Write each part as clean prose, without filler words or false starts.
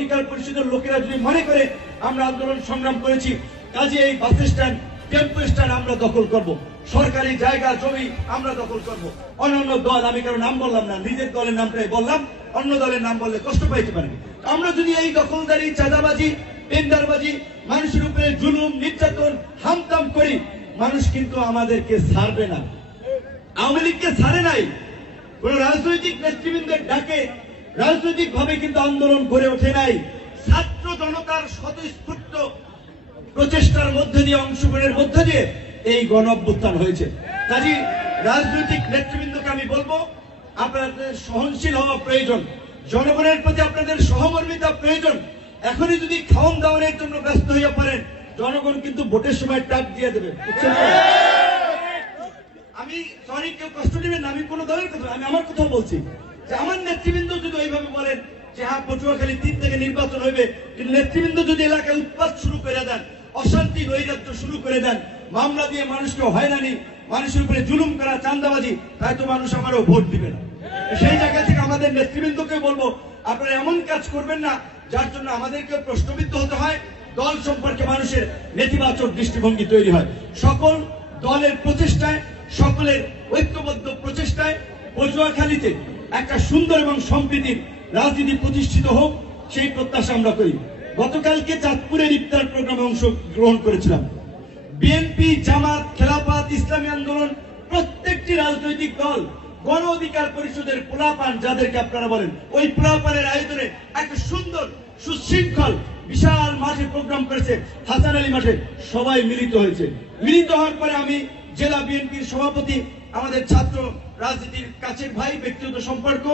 অধিকার পরিষদের লোকেরা যদি মনে করে আমরা আন্দোলন সংগ্রাম করেছি, কাজে এই বাস স্ট্যান্ড, টেম্পো স্ট্যান্ড আমরা দখল করব, সরকারি জায়গা জমি আমরা দখল করব। অন্যান্য দল, আমি কারো নাম বললাম না, নিজের দলের নামটাই বললাম, অন্য দলের নাম বললে কষ্ট পাইতে পারেন। আমরা যদি এই দখলদারি, চাঁদাবাজি, টেন্ডারবাজি, মানুষের উপরে জুলুম, নির্যাতন, হামতাম করি, মানুষ কিন্তু আমাদেরকে ছাড়বে না। আওয়ামী লীগকে ছাড়ে নাই, কোন রাজনৈতিক নেতৃবৃন্দের ডাকে রাজনৈতিক ভাবে কিন্তু আন্দোলন করে ওঠে নাই। ছাত্র জনতার স্বতঃস্ফূর্ত প্রচেষ্টার মধ্যে দিয়ে, অংশগ্রহণের মধ্যে দিয়ে এই গণ অভ্যুত্থান হয়েছে। কাজী রাজনৈতিক নেতৃবৃন্দকে আমি বলবো, আপনাদের সহনশীল হওয়া প্রয়োজন, জনগণের প্রতি আপনাদের সহমর্মিতা প্রয়োজন। এখনই যদি খাওয়ান দাওয়ানের জন্য ব্যস্ত হয়ে পড়েন, জনগণ কিন্তু ভোটের সময় টাক দিয়ে দেবে। আমি সরি, কেউ কষ্ট নেবেন না, আমি কোন দলের কথা, আমি আমার কথা বলছি যে আমার নেতৃবৃন্দ যদি ওইভাবে বলেন যে হ্যাঁ পটুয়াখালী 3 থেকে নির্বাচন হবে, কিন্তু নেতৃবৃন্দ যদি এলাকায় উৎপাত শুরু করে দেন, অশান্তি নৈরাজ্য শুরু করে দেন, মামলা দিয়ে মানুষকে হয়রানি, মানুষের উপরে জুলুম করা, চাঁদাবাজি, তাই তো মানুষ আমারও ভোট দিবে না। সেই জায়গা থেকে আমাদের নেতৃবৃন্দকে বলবো, আপনারা এমন কাজ করবেন না যার জন্য আমাদেরকে প্রশ্নবিদ্ধ হতে হয়, দল সম্পর্কে মানুষের নেতিবাচক দৃষ্টিভঙ্গি তৈরি হয়। সকল দলের প্রচেষ্টায়, সকলের ঐক্যবদ্ধ প্রচেষ্টায় পটুয়াখালীতে একটা সুন্দর এবং সম্প্রীতির রাজনীতি প্রতিষ্ঠিত হোক, সেই প্রত্যাশা আমরা করি। গতকালকে চাঁদপুরের ইফতার প্রোগ্রামে অংশগ্রহণ করেছিলাম। বিএনপি, জামাত, খেলাফত, ইসলামী আন্দোলন, প্রত্যেকটি রাজনৈতিক দল, গণ অধিকার পরিষদের পোলাপান যাদেরকে আপনারা বলেন, ওই পোলাপানের আয়োজনে একটা সুন্দর সুশৃঙ্খল বিশাল মাঠে প্রোগ্রাম করেছে, হাসান আলী মাঠে সবাই মিলিত হয়েছে। মিলিত হওয়ার পরে আমি জেলা বিএনপির সভাপতি, আমাদের ছাত্র রাজনীতির কাছের ভাই, ব্যক্তিগত সম্পর্ক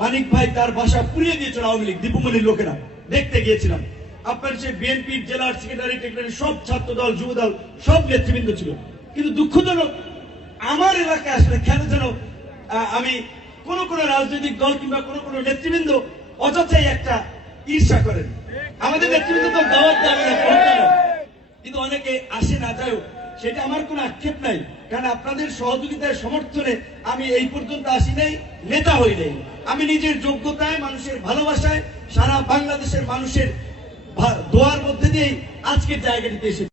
মানিক ভাই, তার বাসা পুড়িয়ে দিয়েছিল আওয়ামী লীগ, দীপুমণির লোকেরা, দেখতে গিয়েছিলাম। আপনার সে বিএনপির জেলার সেক্রেটারি টেক্রেটারি সব ছাত্র দল, যুব দল, সব নেতৃবৃন্দ ছিল। কিন্তু দুঃখজনক, আমার এলাকায় আসলে কেন যেন আমি কোন রাজনৈতিক দল কিংবা কোন নেতৃবৃন্দ অযথাই একটা ঈর্ষা করেন। আমাদের নেতৃবৃন্দ তো দাওয়াত দেবে না, কিন্তু অনেকে আসে না, যাই হোক, সেটা আমার কোনো আক্ষেপ নাই, কারণ আপনাদের সহযোগিতায়, সমর্থনে আমি এই পর্যন্ত আসি নাই, নেতা হই নাই। আমি নিজের যোগ্যতায়, মানুষের ভালোবাসায়, সারা বাংলাদেশের মানুষের দোয়ার মধ্যে দিয়েই আজকের জায়গাটিতে এসেছি।